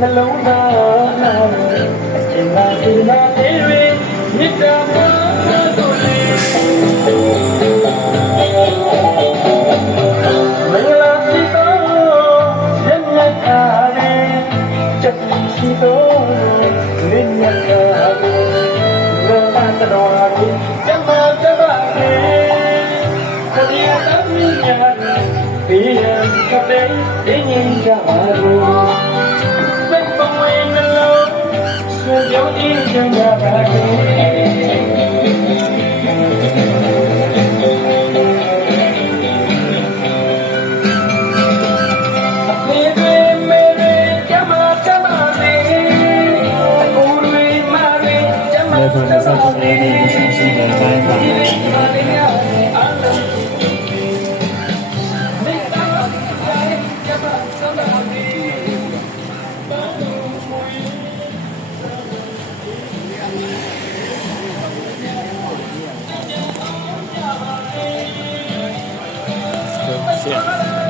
နာဒီမှာဒီမှာဒီဝေမြစ်တာမတို့လေမင်္ဂလာစီတော်ရက်မြတ်ကားလေးချက်စီတော်လင်းမြတ်ကားလေးလောကတော်လေးကျမကျမလေးခရီးတော်မြတ်ဘေးရန်ကလေးအင်းကြီးကြပါလို့စိတ်ပဝေနှလုံးဆွေပြော Gracias. 你是